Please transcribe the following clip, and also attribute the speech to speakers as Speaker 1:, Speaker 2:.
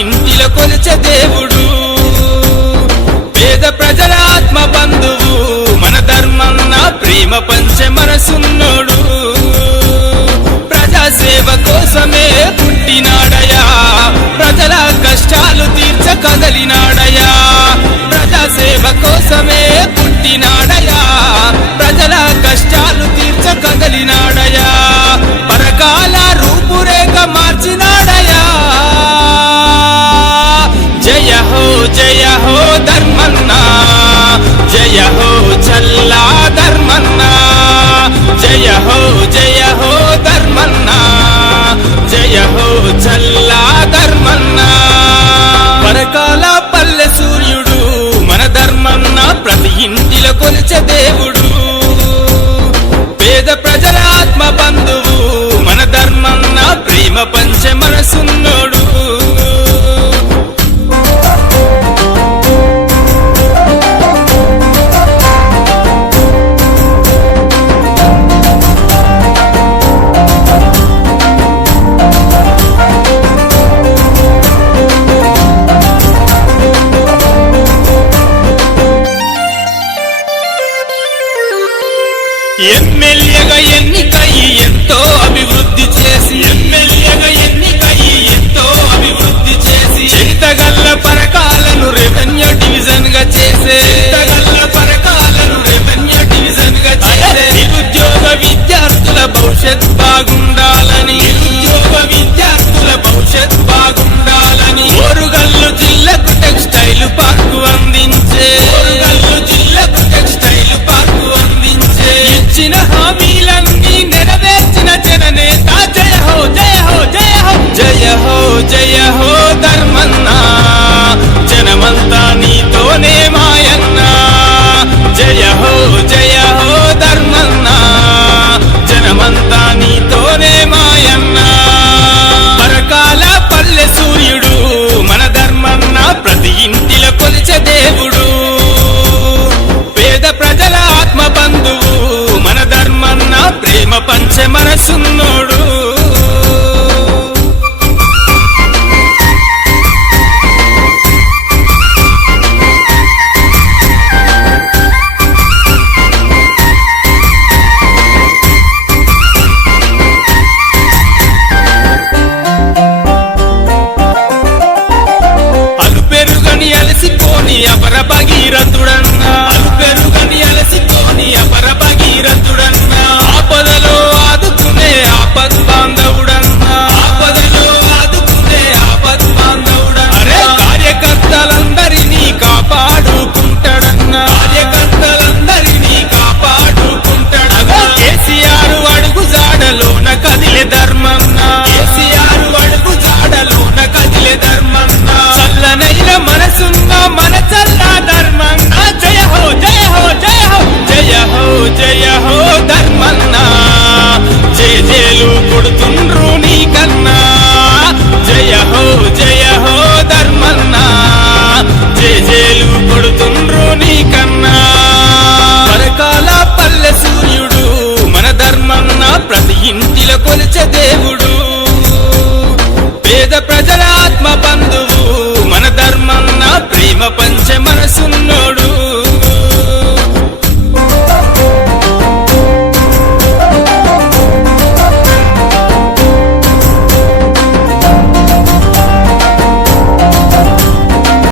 Speaker 1: ఇంటిలో కొలిచే దేవుడు. పేద ప్రజల ఆత్మ బంధువు మన ధర్మన్న ప్రేమ పంచ మనసున్నోడు. ప్రజాసేవ కోసమే పుట్టినాడయా ప్రజల కష్టాలు తీర్చ కదలినాడు. జయ హో జయ హో ధర్మన్నా. జయ హో చల్లా ధర్మన్నా. పరకాల పల్లె సూర్యుడు మన ధర్మన్న ప్రతి ఇంటిలో కొలిచే దేవుడు. పేద ప్రజల ఆత్మ బంధువు మన ధర్మన్న ప్రేమ పంచ మనసున్న భవిష్యత్ బాగుండాలని. నిరుద్యోగ విద్యార్థుల భవిష్యత్ బాగుండాలని. ఓరుగల్లు జిల్లాకు టెక్స్టైల్ పార్కు అందించే. ఓరుగల్లు జిల్లాకు టెక్స్టైల్ పార్కు అందించే. ఇచ్చిన హామీలన్నీ నెరవేర్చిన జననేత జయ హో జయ హో జయ హో. జయ హో జయ హో ధర్మన్నా. జనమంతా నీతోనే మాయన్నా. జయ హో జయ హో ధర్మన్నా. అపర భగీరథుడన్నా. అలుపెరుగని అలసితోని అపర భగీరథుడన్నా. ప్రపంచ మనసున్న